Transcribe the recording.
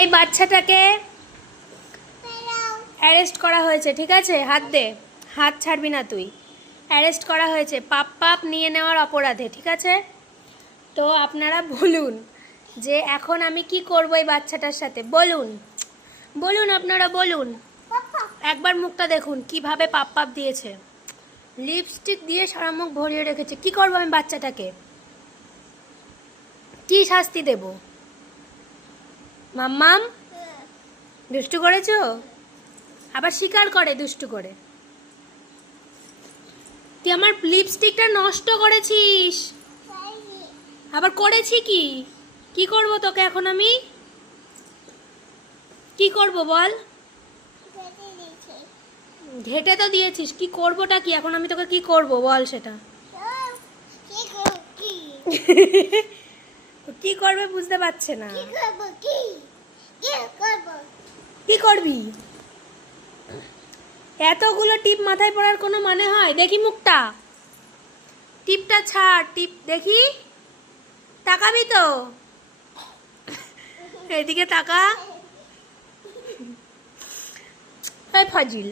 এই বাচ্চাটাকে অ্যারেস্ট করা হয়েছে, ঠিক আছে? হাত দে, হাত ছাড়বি না তুই। অ্যারেস্ট করা হয়েছে পাপ নিয়ে নেওয়ার অপরাধে, ঠিক আছে? তো আপনারা বলুন যে এখন আমি কি করব এই বাচ্চাটার সাথে, বলুন বলুন, আপনারা বলুন। একবার মুখটা দেখুন কিভাবে পাপ দিয়েছে, লিপস্টিক দিয়ে সারা মুখ ভরিয়ে রেখেছে। কি করবো আমি বাচ্চাটাকে? কি শাস্তি দেব? মাম্মাম দুষ্টু করেছো? আবার স্বীকার করে দুষ্টু করে। তুই আমার লিপস্টিকটা নষ্ট করেছিস। আবার করেছি কি? কি করব তোকে এখন আমি? কি করব বল? ঘেটে তো দিয়েছিস, কি করবোটা কি এখন আমি তোকে? কি করব বল সেটা? কি করবে বুঝতে পারছে না। কি করবি? এতগুলো টিপ মাথায় পড়ার কোনো মানে হয়? দেখি মুখটা, টিপটা ছাড়, টিপ দেখি। তাকাবি তো? এদিকে তাকা। এই ফাজিল।